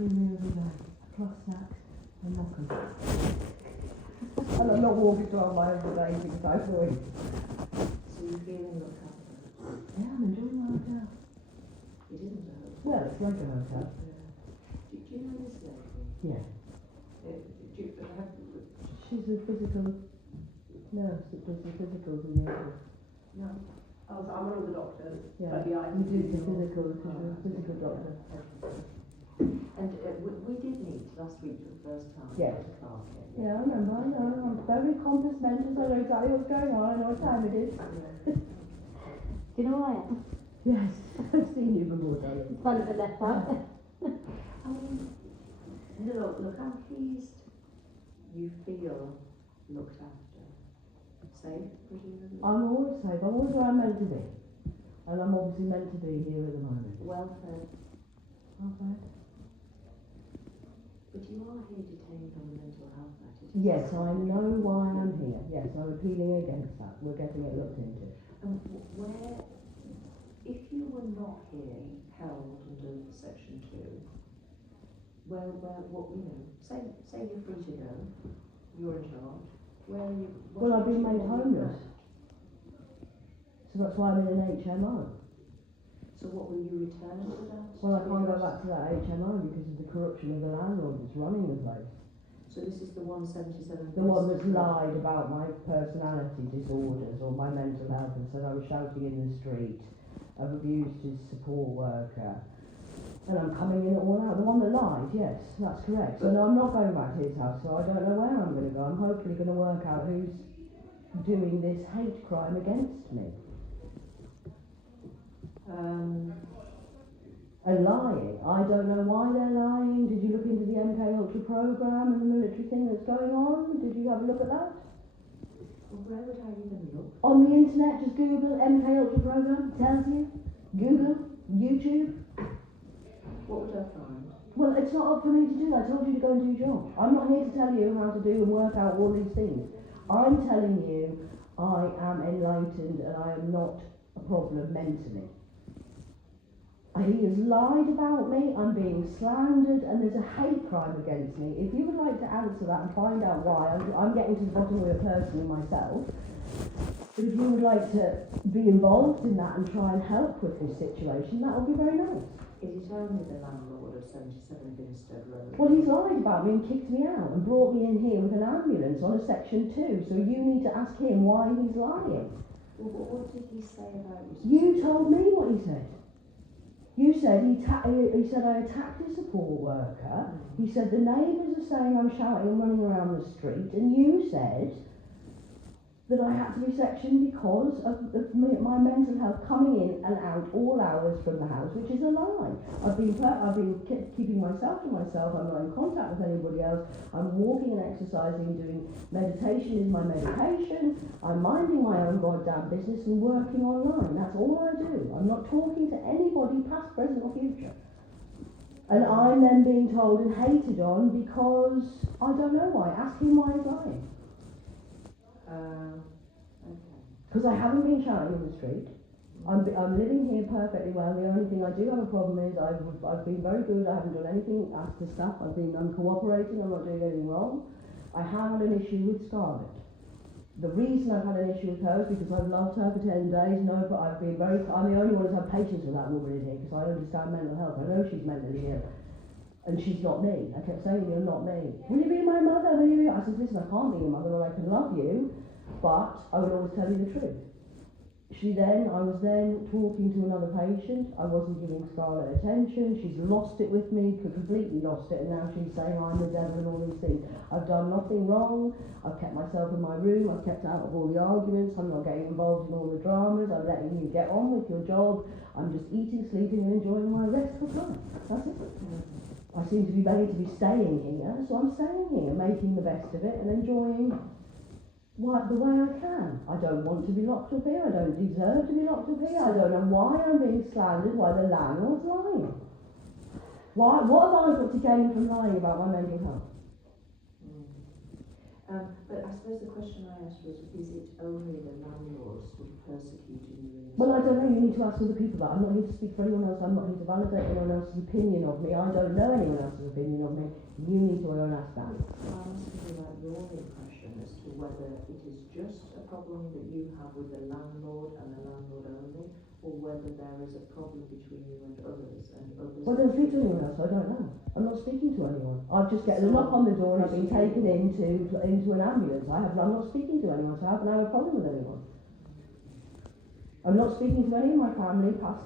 through me every day, plus snacks and knockers. And I'm not walking 12 miles a day 6 times a week. So you're feeling looked after? Yeah, I'm enjoying my hotel. It isn't a hotel. Well, it's like a hotel. Do you know this lady? Yeah. Do you have... She's a physical nurse that does the physicals in the office. No. Oh, so I'm one of the doctors. Yeah, But yeah, you do the physical, because you're a physical doctor. And we did meet last week for the first time. Yes. At the park, Yeah, I remember, I know. I'm very compass mentis, I know exactly what's going on, I know what time it is. Do you know who I am? Yes, I've seen you before, darling. It's fun of a left out. I mean, look how pleased you feel looked after. Safe, presumably? I'm always safe, I'm always where I'm meant to be. And I'm obviously meant to be here at the moment. Well fed. Okay. But you are here detained on a mental health matter. Yes, I know why I'm here. Yes, I'm appealing against that. We're getting it looked into. And where, if you were not here, held under Section 2, what, you know, say you're free to go, you're in charge, where are you? Well, I've been made homeless. So that's why I'm in an HMO. So what, will you return to that? Well, I can't go back to that HMO because of the corruption of the landlord that's running the place. So this is the 177? The one that's lied about my personality disorders or my mental health and said I was shouting in the street. I've abused his support worker. And I'm coming in all out. The one that lied, yes, that's correct. So no, I'm not going back to his house, so I don't know where I'm going to go. I'm hopefully going to work out who's doing this hate crime against me. And lying. I don't know why they're lying. Did you look into the MK Ultra program and the military thing that's going on? Did you have a look at that? Well, where would I even look? On the internet, just Google MK Ultra program. It tells you. Google, YouTube. What would I find? Well, it's not up for me to do. I told you to go and do your job. I'm not here to tell you how to do and work out all these things. I'm telling you I am enlightened and I am not a problem mentally. He has lied about me, I'm being slandered, and there's a hate crime against me. If you would like to answer that and find out why, I'm getting to the bottom of it personally myself. But if you would like to be involved in that and try and help with this situation, that would be very nice. Is it only the landlord of 77 Binstead Road? Well, he's lied about me and kicked me out and brought me in here with an ambulance on a Section 2, so you need to ask him why he's lying. Well, what did he say about you? You told me what he said. You said he said I attacked his support worker. He said the neighbours are saying I'm shouting and running around the street, and you said that I had to be sectioned because of my mental health coming in and out all hours from the house, which is a lie. I've been keeping myself to myself. I'm not in contact with anybody else. I'm walking and exercising, doing meditation is my medication. I'm minding my own goddamn business and working online. That's all I do. I'm not talking to anybody past, present or future. And I'm then being told and hated on because I don't know why. Ask him why he's lying. Okay. Because I haven't been shouting in the street. I'm living here perfectly well. The only thing I do have a problem is I've been very good. I haven't done anything asked to stuff. I'm cooperating. I'm not doing anything wrong. I have had an issue with Scarlett. The reason I've had an issue with her is because I've loved her for 10 days. No, but I'm the only one who's had patience with that woman in here because I understand mental health. I know she's mentally ill. And she's not me. I kept saying, you're not me. Will you be my mother? Will you be? I said, listen, I can't be your mother, or I can love you, but I will always tell you the truth. I was then talking to another patient. I wasn't giving Scarlett attention. She's lost it with me, completely lost it, and now she's saying I'm the devil and all these things. I've done nothing wrong. I've kept myself in my room. I've kept out of all the arguments. I'm not getting involved in all the dramas. I'm letting you get on with your job. I'm just eating, sleeping, and enjoying my restful time. That's it. I seem to be made to be staying here, so I'm staying here, making the best of it and enjoying the way I can. I don't want to be locked up here. I don't deserve to be locked up here. I don't know why I'm being slandered, why the landlord's lying. What have I got to gain from lying about my mental health? But I suppose the question I asked was, is it only the landlords who are persecuting you in Well, I don't know, you need to ask other people that. I'm not here to speak for anyone else, I'm not here to validate anyone else's opinion of me, I don't know anyone else's opinion of me. You need to go and ask that. I'm asking you about your impression as to whether it is just a problem that you have with the landlord and the landlord only, or whether there is a problem between you and others. Well, I don't speak to anyone else, I don't know. I'm not speaking to anyone. I've just getting a knock on the door and I've been taken into an ambulance. I'm not speaking to anyone, so I haven't had a problem with anyone. I'm not speaking to any of my family, past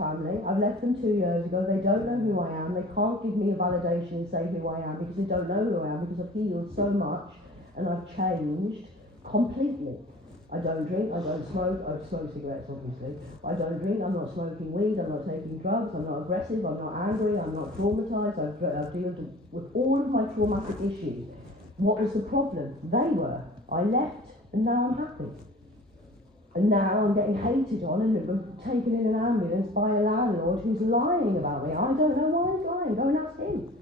family. I've left them 2 years ago. They don't know who I am. They can't give me a validation and say who I am because they don't know who I am, because I've healed so much and I've changed completely. I don't drink, I don't smoke, I smoke cigarettes obviously. I don't drink, I'm not smoking weed, I'm not taking drugs, I'm not aggressive, I'm not angry, I'm not traumatised, I've dealt with all of my traumatic issues. What was the problem? They were. I left and now I'm happy. And now I'm getting hated on and taken in an ambulance by a landlord who's lying about me. I don't know why he's lying, go and ask him.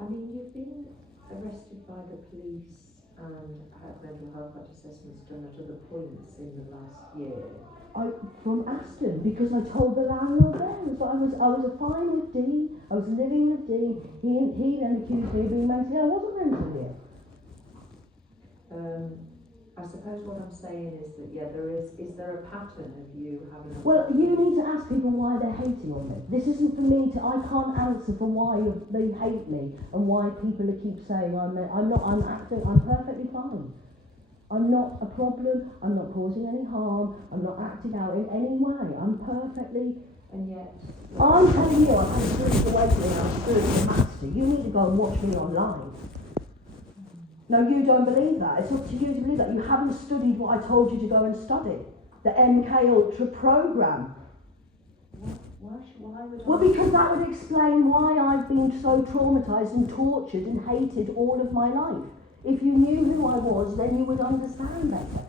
I mean, you've been arrested by the police and had mental health assessments done at other points in the last year. From Aston, because I told the landlord then. So I was fine with D, I was living with D, he then accused me of being mentally ill. I wasn't mentally ill. I suppose what I'm saying is that, yeah, is there a pattern of you having... Well, you need to ask people why they're hating on me. This isn't for me I can't answer for why they hate me and why people keep saying I'm perfectly fine. I'm not a problem, I'm not causing any harm, I'm not acting out in any way, I'm perfectly... And yet... I'm telling you, I've had spiritual awakening, I'm a spiritual master. You need to go and watch me online. No, you don't believe that. It's up to you to believe that. You haven't studied what I told you to go and study. The MK Ultra program. Why would Well, because that would explain why I've been so traumatised and tortured and hated all of my life. If you knew who I was, then you would understand better.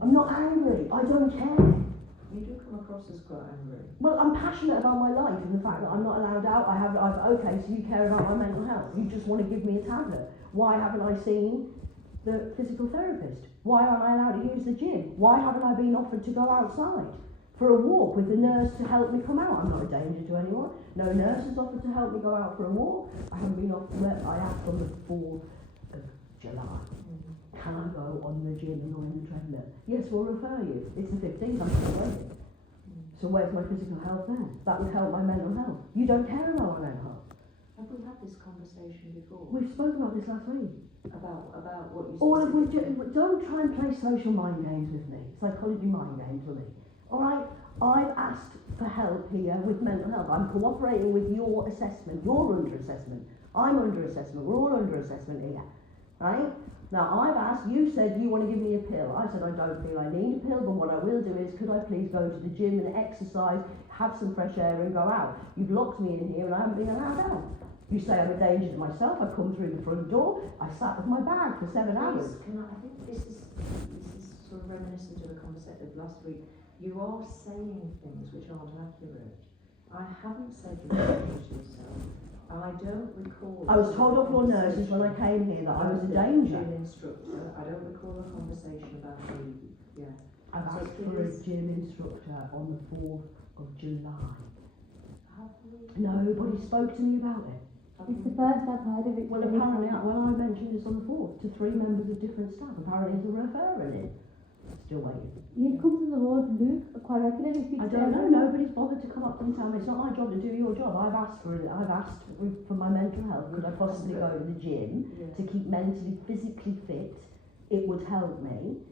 I'm not angry. I don't care. You do come across as quite angry. Well, I'm passionate about my life and the fact that I'm not allowed out. Okay, so you care about my mental health. You just want to give me a tablet. Why haven't I seen the physical therapist? Why aren't I allowed to use the gym? Why haven't I been offered to go outside for a walk with the nurse to help me come out? I'm not a danger to anyone. No nurse has offered to help me go out for a walk. I haven't been offered. I asked on the 4th of July. Can I go on the gym and not in the treadmill? Yes, we'll refer you. It's the 15th, I'm still waiting. So where's my physical health then? That would help my mental health. You don't care about my mental health. Have we had this conversation before? We've spoken about this last week. About what you All of which, don't try and play social mind games with me. Psychology mind games with me. Alright? I've asked for help here with mental health. I'm cooperating with your assessment. You're under assessment. I'm under assessment. We're all under assessment here. Right? Now I've asked, you said you want to give me a pill. I said I don't feel I need a pill, but what I will do is, could I please go to the gym and exercise, have some fresh air and go out? You've locked me in here and I haven't been allowed out. You say I'm a danger to myself, I've come through the front door, I sat with my bag for 7 hours. I think this is sort of reminiscent of the conversation of last week. You are saying things which aren't accurate. I haven't said you're a danger to yourself. I don't recall... I was told off your nurses when I came here that I was a danger. Gym instructor. I don't recall a conversation about me. Yeah. I've asked for a gym instructor on the 4th of July. Nobody spoke to me about it. It's the first I've heard of it. Well, apparently, I mentioned this on the 4th to 3 members of different staff. Apparently, it's a referral in. Still waiting. You'd come to the ward, Luke, quite regularly. I don't know. Nobody's bothered to come up and tell me. It's not my job to do your job. I've asked for it. I've asked for my mental health. Could I possibly go to the gym to keep mentally, physically fit? It would help me.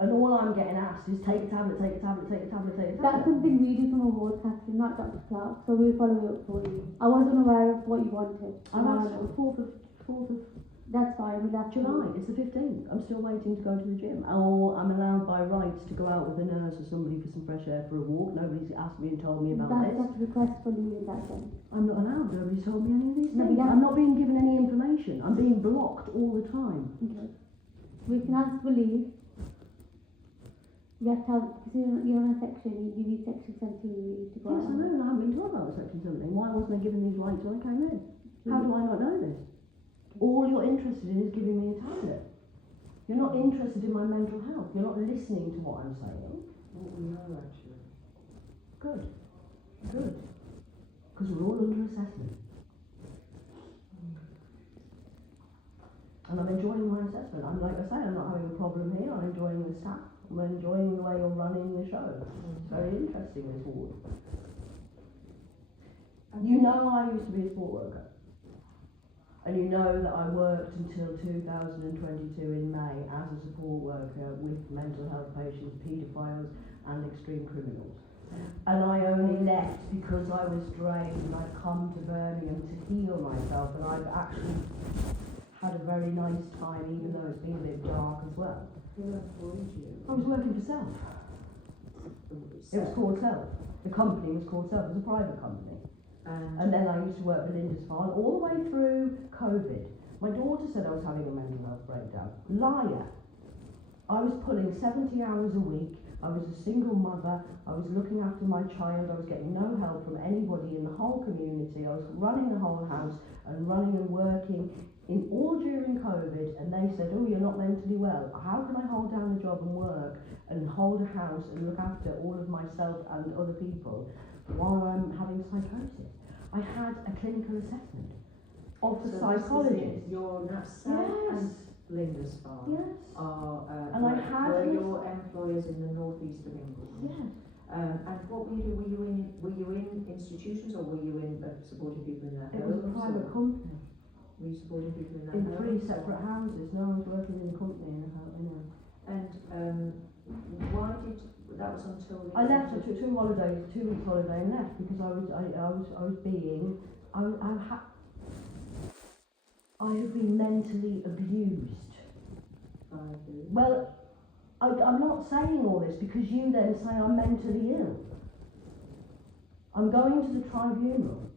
And all I'm getting asked is take a tablet, take a tablet, take a tablet, take a tablet. That's something we do from a ward, Catherine, not Dr. Clark. So we'll follow it up for you. I wasn't aware of what you wanted. I'm asked for the 4th of That's fine. We'll have July. It's the 15th. I'm still waiting to go to the gym. Or I'm allowed by rights to go out with a nurse or somebody for some fresh air for a walk. Nobody's asked me and told me about this. That's a request for you in that sense. I'm not allowed. Nobody's told me any of these No, things. yeah. I'm not being given any information. I'm being blocked all the time. Okay. We can ask for leave. You have to have, because you're on a section, you need section 17, you need to go Yes, out. I know, and I haven't been told about section 17. Why wasn't I given these rights when I came in? How do I not know this? All you're interested in is giving me a tablet. You're not interested in my mental health. You're not listening to what I'm saying. Well, we are actually. Good. Good. Because we're all under assessment. And I'm enjoying my assessment. I'm like I say, I'm not having a problem here. I'm enjoying the staff. I'm enjoying the way you're running the show. It's very interesting, this ward. You know I used to be a support worker. And you know that I worked until 2022 in May as a support worker with mental health patients, paedophiles and extreme criminals. And I only left because I was drained and I'd come to Birmingham to heal myself, and I've actually had a very nice time, even though it's been a bit dark as well. Who employed you? I was working for Self. It was called Self. The company was called Self. It was a private company. And then I used to work for Lindisfarne all the way through COVID. My daughter said I was having a mental health breakdown. Liar. I was pulling 70 hours a week. I was a single mother. I was looking after my child. I was getting no help from anybody in the whole community. I was running the whole house and running and working in all during COVID. And they said, oh, you're not mentally well. How can I hold down a job and work and hold a house and look after all of myself and other people while I'm having psychosis? I had a clinical assessment of the psychologist. Your Self and Lindisfarne Yes. are And I had were this- your employers in the northeast of England. Yes. And what were you doing? Were you in institutions or were you in supporting people in their It homes? was a private or company. were you supporting people in their In homes? 3 separate houses. No, I was working in a company in a house. And why did that was until I left. I took 2 holidays, 2 weeks holiday, and left because I have been mentally abused. Well, I'm not saying all this because you then say I'm mentally ill. I'm going to the tribunal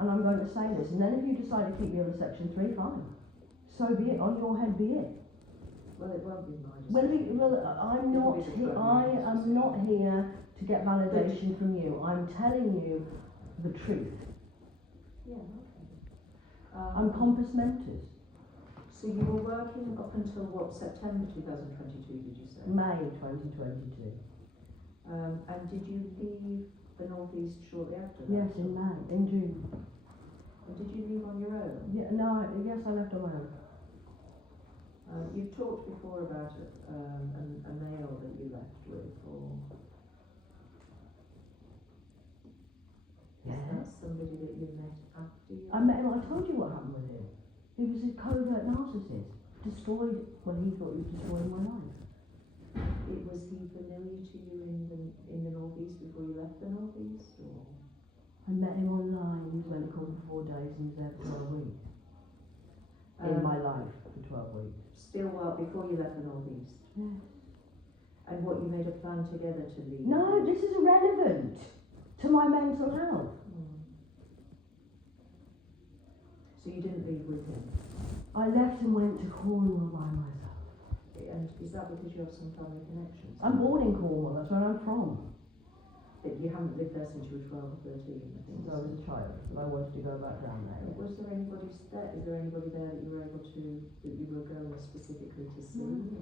and I'm going to say this, and then if you decide to keep me under Section 3, fine. So be it. On your head be it. Well, it won't be mine. I'm not. I am not here to get validation from you. I'm telling you the truth. Yeah. Okay. I'm compos mentis. So you were working up until what, September 2022? Did you say? May 2022. And did you leave the northeast shortly after that? Yes, in May, in June. And did you leave on your own? Yeah, no, yes, I left on my own. You've talked before about a male that you left with, or Yeah. is that somebody that you met after you? I met him. I told you what happened with him. He was a covert narcissist. Destroyed. Well, he thought he was destroying my life. Was he familiar to you in the northeast before you left the northeast, or? I met him online. He was only called for 4 days and he was there for 12 weeks. In my life for 12 weeks. Still before you left the northeast. Yes. And what, you made a plan together to leave? No, this is irrelevant to my mental health. So you didn't leave with him? I left and went to Cornwall by myself. And is that because you have some family connections? I'm born in Cornwall, that's where I'm from. That you haven't lived there since you were 12 or 13, I think. Since I was a child, and I wanted to go back down there. Was there anybody there? Is there anybody there that you were able to, that you were going specifically to see?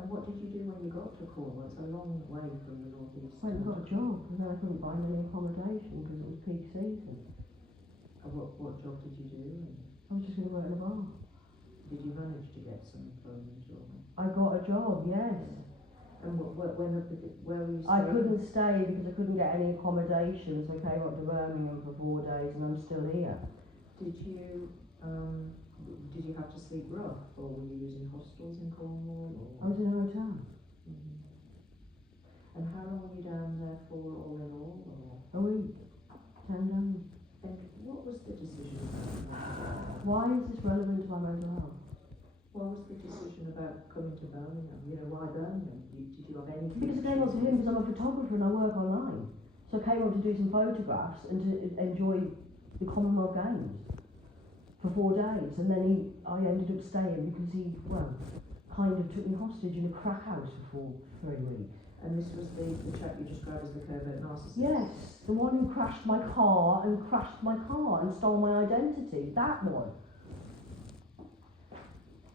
And what did you do when you got to Cornwall? It's a long way from the northeast. I went and got a job, and then I couldn't find any accommodation because it was peak season. And what job did you do? I was just going to work in a bar. Did you manage to get some employment or? I got a job, yes. And where were you staying? I couldn't stay because I couldn't get any accommodation, so I came up to Birmingham for 4 days and I'm still here. Did you have to sleep rough, or were you using hostels in Cornwall? Or? I was in a hotel. And how long were you down there for, all in all? Or? A week. 10 days. And what was the decision about? Why is this relevant to my mental health? What was the decision about coming to Birmingham? You know, why Birmingham? Did you have any? Because I came up to him because I'm a photographer and I work online. So I came up to do some photographs and to enjoy the Commonwealth Games for 4 days. And then I ended up staying because he, kind of took me hostage in a crack house for 3 weeks. And this was the chap you described as the covert narcissist? Yes, the one who crashed my car and stole my identity. That one.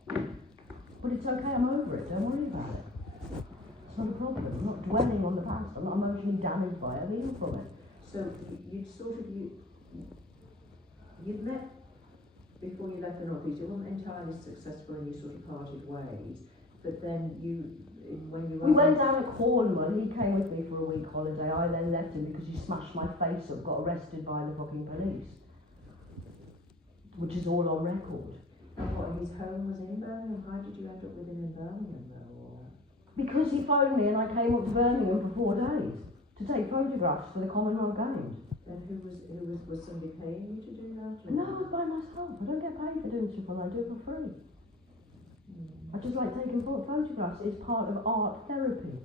But it's okay, I'm over it, don't worry about it. It's not a problem, I'm not dwelling on the past, I'm not emotionally damaged by it, I've healed from it. So you'd met before you left the North East. It wasn't entirely successful and you sort of parted ways, but then when you We went down to Cornwall, he came with me for a week holiday, I then left him because he smashed my face up, got arrested by the fucking police. Which is all on record. And what, his home was in Birmingham? How did you end up with him in Birmingham though? Or? Because he phoned me and I came up to Birmingham for 4 days to take photographs for the Commonwealth Games. And was somebody paying you to do that? Or? No, I was by myself. I don't get paid for doing stuff online, I do it for free. I just like taking photographs. It's part of art therapy.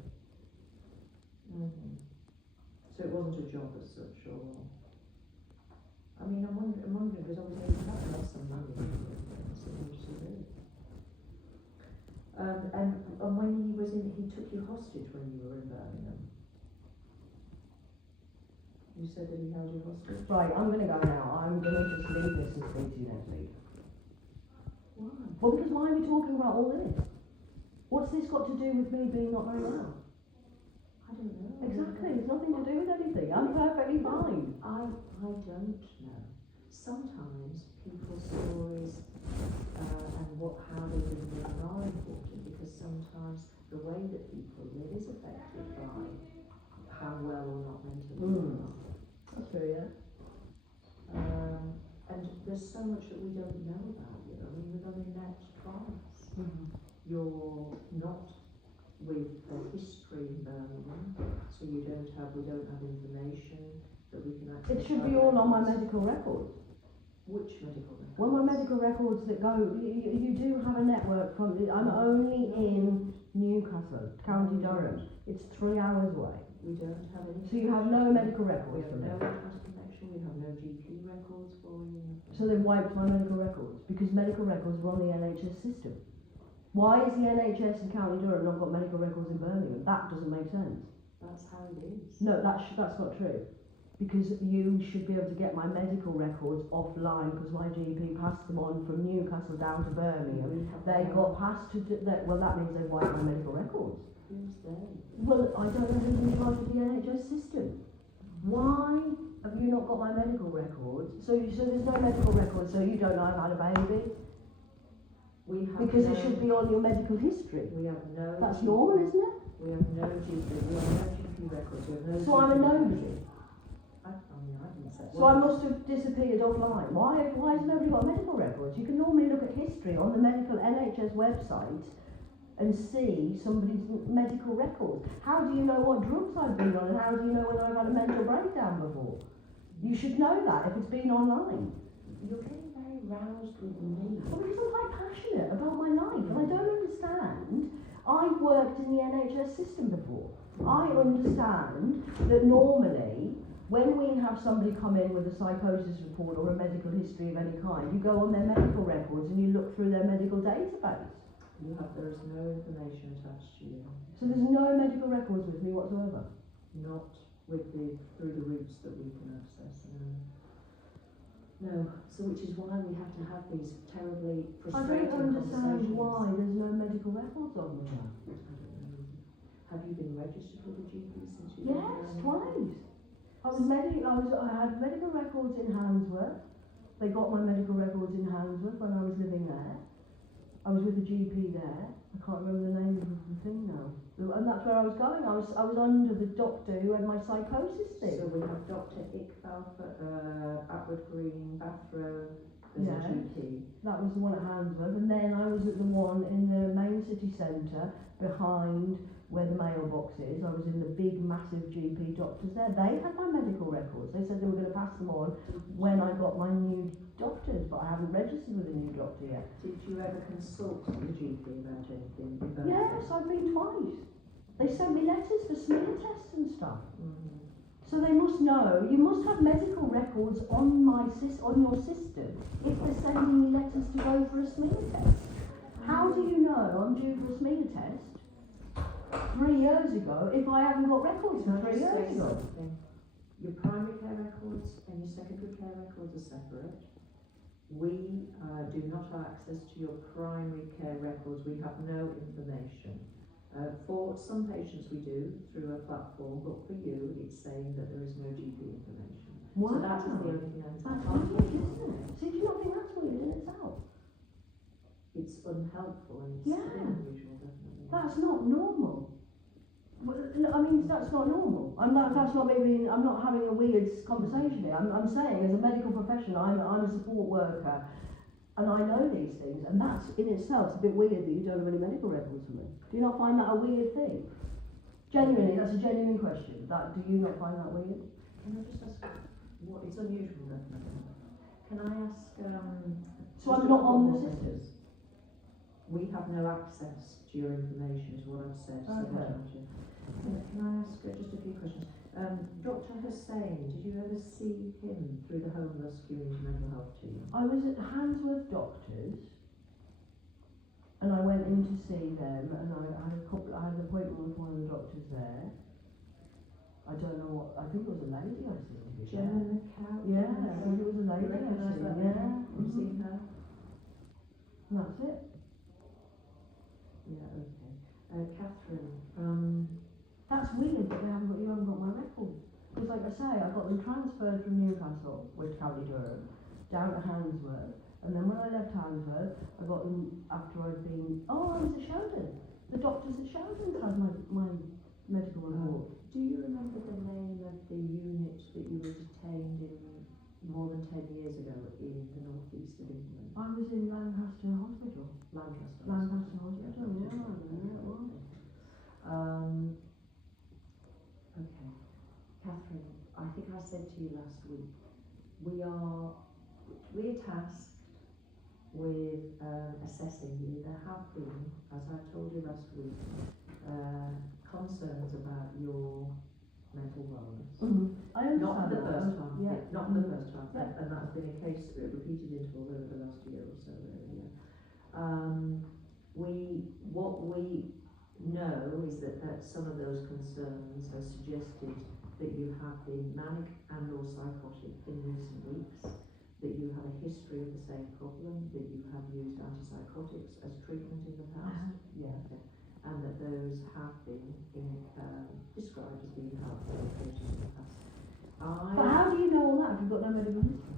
So it wasn't a job as such, or? I mean, I'm wondering because obviously you have to have some money. And when he took you hostage when you were in Birmingham. You said that he held you hostage? Right, I'm going to go now. I'm going to just leave this and speak to you next week. Why? Well, because why are we talking about all this? What's this got to do with me being not very well? I don't know. Exactly, it's nothing to do with anything. I'm perfectly fine. I don't know. Sometimes people's stories and how they live are important because sometimes the way that people live is affected by how well or not mentally they are. That's true, yeah. And there's so much that we don't know about you. I mean, we've only met twice. You're not with a history in Birmingham, so we don't have information that we can access. It should be all on my medical records. Which medical records? Well, my medical records that go, you do have a network from, I'm only in Newcastle, County Durham. It's 3 hours away. We don't have any. So you have no medical We records have from no me. internet connection, we have no GP records for you. So they've wiped my medical records because medical records are on the NHS system. Why is the NHS in County Durham not got medical records in Birmingham? That doesn't make sense. That's how it is. No, that's not true. Because you should be able to get my medical records offline because my GP passed them on from Newcastle down to Birmingham. They got passed to, well that means they've wiped my medical records. Who's they? Well, I don't know who's in charge of the NHS system. Why have you not got my medical records? So there's no medical records, so you don't know I've had a baby? We have Because no, it should be on your medical history. we have no. That's GP normal, isn't it? We have no GP. We have no GP records. We have no. So I'm a nobody. I didn't say. So I must have disappeared offline. Why has nobody got medical records? You can normally look at history on the medical NHS website and see somebody's medical records. How do you know what drugs I've been on and how do you know whether I've had a mental breakdown before? You should know that if it's been online. You're getting very roused with me. Well, because I'm quite passionate about my life and I don't understand. I've worked in the NHS system before. I understand that normally when we have somebody come in with a psychosis report or a medical history of any kind, you go on their medical records and you look through their medical database. There is no information attached to you. So there's no medical records with me whatsoever. Not through the routes that we can access. No. So which is why we have to have these terribly I frustrating don't understand conversations. why there's no medical records on me now. Have you been registered with the GP since you? Yes, twice. I had medical records in Handsworth. They got my medical records in Handsworth when I was living there. I was with the GP there. I can't remember the name of the thing now. And that's where I was going. I was under the doctor who had my psychosis thing. So we have Dr. Iqbal Atwood Green, Bathrow as Yeah. a GP. That was the one at Handsworth. And then I was at the one in the main city centre behind where the mailbox is. I was in the big massive GP doctors there. They had my medical records. They said they were going to pass them on when I got my new doctors, but I haven't registered with a new doctor yet. Did you ever consult the GP about anything? Yes, I've been twice. They sent me letters for smear tests and stuff. So they must know. You must have medical records on your system if they're sending me letters to go for a smear test. How do you know I'm due for a smear test 3 years ago if I haven't got records from 3 years ago? Your primary care records and your secondary care records are separate. We do not have access to your primary care records. We have no information. For some patients we do through a platform, but for you it's saying that there is no GP information. Wow. So that is the only thing I'm That's telling weird, you. isn't it? So do you not think that's weird in itself? It's unhelpful and it's Yeah. unusual, definitely. That's not normal. I mean, that's not normal. That's not maybe. I'm not having a weird conversation here. I'm saying, as a medical professional, I'm a support worker, and I know these things, and that's in itself a bit weird that you don't have any medical records for me. Do you not find that a weird thing? Genuinely, that's a genuine question. Do you not find that weird? Can I just ask what it's unusual, definitely. Can I ask So I'm not on the system. We have no access to your information, is what I've said. Okay. Can I ask just a few questions? Dr. Hussain, did you ever see him through the homeless community mental health team? I was at Handsworth Doctors, and I went in to see them, and I had an appointment with one of the doctors there. I don't know what. I think it was a lady I seen. To be fair. Gemma McCow? Yeah, I think it was a lady I Recognise seen. that? Yeah. You've seen her? And that's it. Yeah, okay. Catherine, That's weird that you haven't got my records. Because like I say, I got them transferred from Newcastle, with County Durham, down to Handsworth. And then when I left Handsworth, I got them after I'd been, I was at Sheridan. The doctors at Sheridan had my medical report. do you remember the name of the unit that you were detained in more than 10 years ago in the northeast of England? I was in Lancaster Hospital. Lancaster. Lancaster Hospital, yeah, it was. Okay. Catherine, I think I said to you last week, we're tasked with assessing you. There have been, as I told you last week, concerns about your mental wellness. I understand Not for the that. first time. Yeah. Not for the first time. Yeah. And that's been a case at repeated intervals over the last year or so, really. Yeah. What we know is that some of those concerns have suggested that you have been manic and or psychotic in recent weeks, that you have a history of the same problem, that you have used antipsychotics as treatment in the past. Yeah. Okay. And that those have been described as being helpful medications in the past. But how do you know all that if you've got no medical history?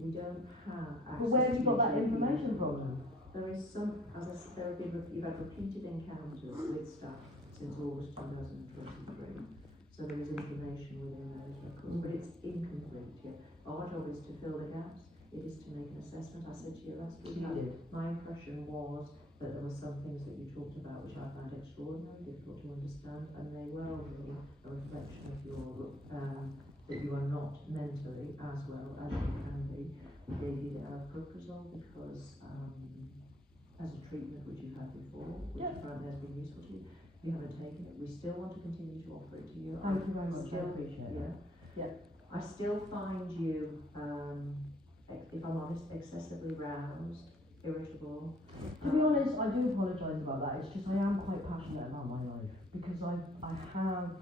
We don't have access. But where have you to got that GP. information from? There is some, as I said, you've had repeated encounters with staff since August 2023. So there is information within those records, but it's incomplete. Yeah. Our job is to fill the gaps. It is to make an assessment. I said to you last week, my impression was that there were some things that you talked about which I found extraordinary, difficult to understand, and they were really a reflection of your that you are not mentally as well as you can be. We gave you the alproprazole because as a treatment which you've had before, which apparently has been useful to you. You haven't taken it. We still want to continue to offer it to you. Thank you very much. I appreciate it. Yeah. I still find you, if I'm honest, excessively roused, irritable. To be honest, I do apologise about that. It's just I am quite passionate about my life because I have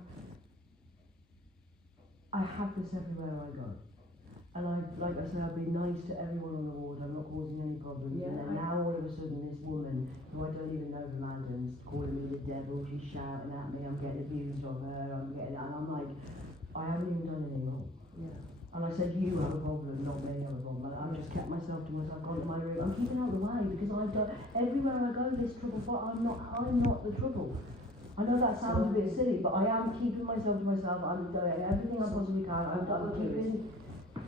this everywhere I go. And like I said, I've been nice to everyone on the ward. I'm not causing any problems. Yeah, and then now all of a sudden, this woman who I don't even know from London's calling me the devil. She's shouting at me. I'm getting abused of her. And I'm like, I haven't even done anything wrong. Yeah. And I said, you have a problem, not me have a problem. I've just kept myself to myself, gone to my room. I'm keeping out of the way because everywhere I go, there's trouble. But I'm not the trouble. I know that sounds a bit silly, but I am keeping myself to myself. I'm doing everything I possibly can. I'm keeping.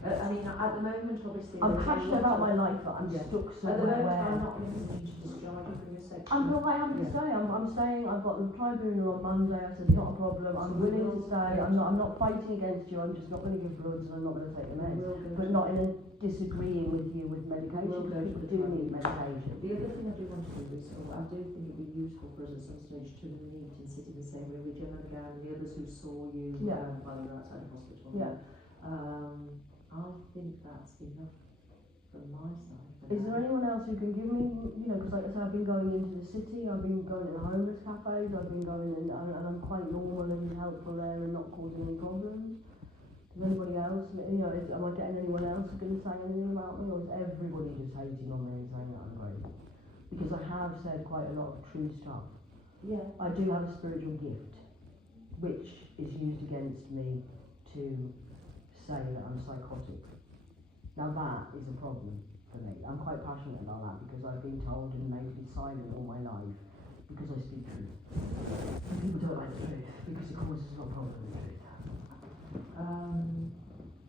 I mean, at the moment, obviously, I'm passionate about my life, but I'm stuck At the somewhere moment, I'm where. not in a position to discharge you from your section. I have to stay. I'm staying. I've got the tribunal on Monday. I said not a problem. I'm willing to stay. I'm not fighting against you. I'm just not going to give bloods and I'm not going to take the meds. But not in a disagreeing with you with medication. People do need medication. The other thing I do want to do is, I do think it'd be useful for us at some stage to meet and sit in the same room with Gemma McGowan and the others who saw you while you were outside the hospital. Yeah. I think that's enough from my side. Is there anyone else who can give me, because like I said, I've been going into the city, I've been going to homeless cafes, I've been going in, and I'm quite normal and helpful there and not causing any problems. Does anybody else? am I getting anyone else going to say anything about me, or is everybody just hating on me and saying that I'm great? Because I have said quite a lot of true stuff. Yeah. I do have a spiritual gift, which is used against me to say that I'm psychotic. Now that is a problem for me. I'm quite passionate about that because I've been told and made to be silent all my life because I speak truth. And people don't like the truth because it causes a lot of problems with the truth.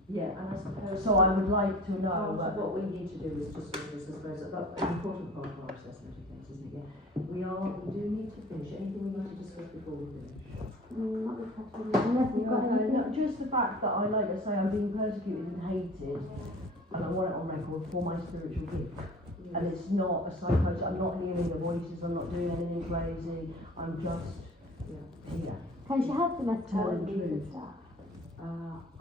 Yeah, and I suppose. So I would like to know part of what we need to do is just sort of, I suppose, that's an important part of our assessment of things, isn't it? Yeah. We do need to finish. Anything we'd like to discuss before we finish? Not this question, unless you've got anything. No, just the fact that I, like I say, I'm being persecuted and hated, and I want it on record for my spiritual gift. And it's not a psychosis, I'm not hearing the voices, I'm not doing anything crazy, I'm just here. Can she have the message Tell and the truth. stuff?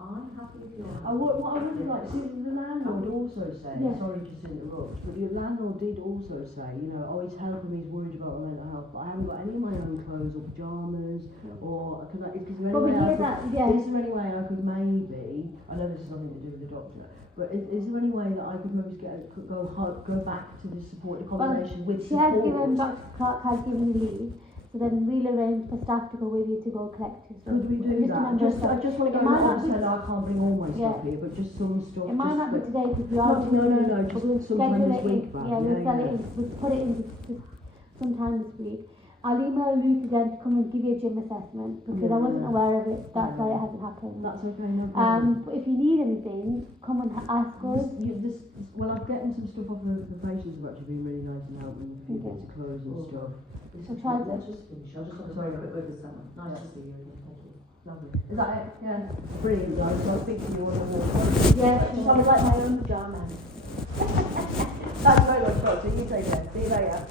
I'm happy if you're What I really like, see, the landlord also said, Yeah. sorry to interrupt, but the landlord did also say, oh, he's helping me, he's worried about my mental health, but I haven't got any of my own clothes or pyjamas, or, is there any But we way hear that, yeah. is there any way I could maybe, I know this has nothing to do with the doctor, but is there any way that I could maybe go back to the supported accommodation with She has support? given, Dr. Clark has given you leave, so then we'll arrange for staff to go with you to go collect your stuff. Could we do that? I just want to It go might and not be- say, no, I can't bring all my Yeah. stuff here, but just some stuff. It might just not be that- today because we are No, doing no, it, just but we'll sometime schedule this it in. week, man. Yeah, we'll sell it in. We'll put it in sometime this week. I'll email Lucy then to come and give you a gym assessment because I wasn't aware of it. That's why it hasn't happened. That's okay, no problem. But if you need anything, come and ask us. Well, I'm getting some stuff off the patients have actually been really nice and helping with a few Okay. bits of clothes and Cool. stuff. So try to- Let's just finish. I'll just have a very quick word with Sam. Nice to see you again. Thank you. Lovely. Is that it? Yeah. Brilliant, guys. So I'll speak to you on the walk. Yeah, Just have like my own pyjamas. Thanks very much, Doctor. You take care. See you later.